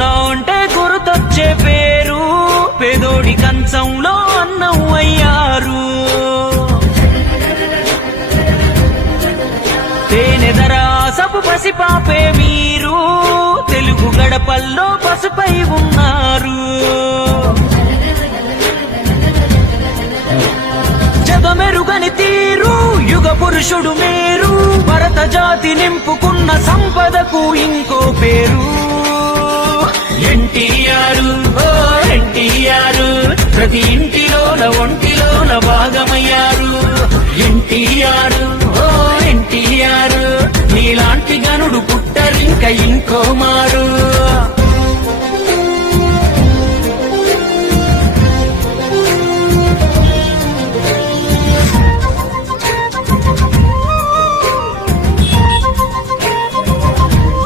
అన్నా అంటే గుర్తొచ్చే పేరు, పేదోడి కంచంలో అన్నం అయ్యారు. తేనెదరాసపు పసిపాపే మీరు, తెలుగు గడపల్లో పసుపై ఉన్నారు. జగమెరుగని తీరు యుగ పురుషుడు మీరు, భరత జాతి నింపుకున్న సంపదకు ఇంకో పేరు. ఎన్టీఆర్, ఓ ఎన్టీఆర్, ప్రతి ఇంటిలోన ఒంటిలోన భాగమయ్యారు. ఎన్టీఆర్, ఓ ఎన్టీఆర్, నీలాంటి గనుడు పుట్టరింక ఇంకో మారు.